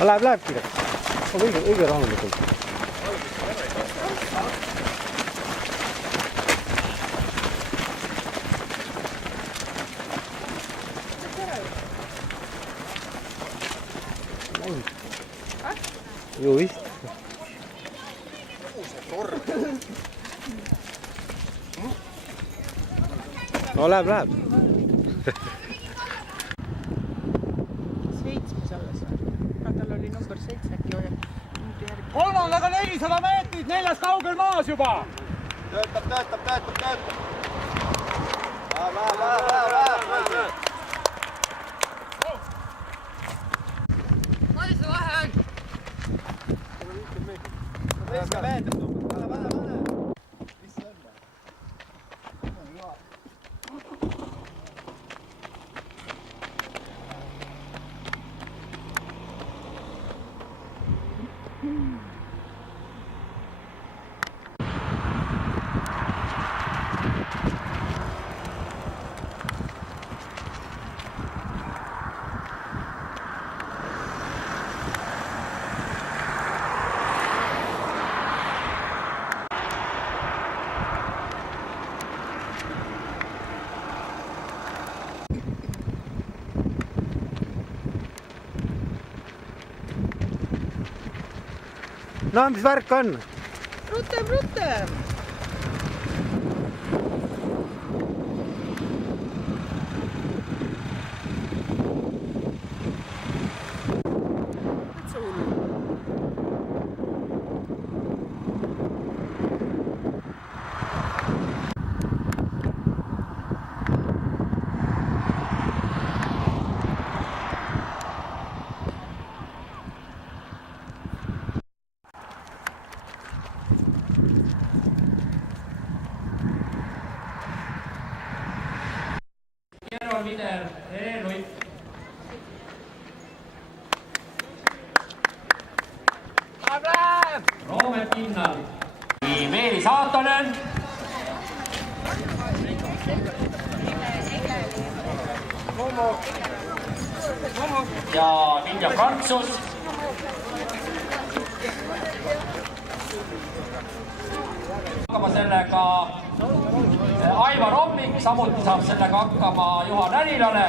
Läheb kiireks. Õige rahulikult. Ju vist. No läheb. 7 alles. Tal oli number 7 äkki hoia. Kolmandaga 400 meetrit, 4. kaugel maas juba. Töötab. Läheb. Naise vahe on. No mis värk on? Rutem. Vider, Luik. Roome pinnal. Nii, Meelis Aatonen. Ja Vilja Prantsus. Hakkama sellega Aivar Ommik, samuti saab sellega hakkama Juhan Ärilane.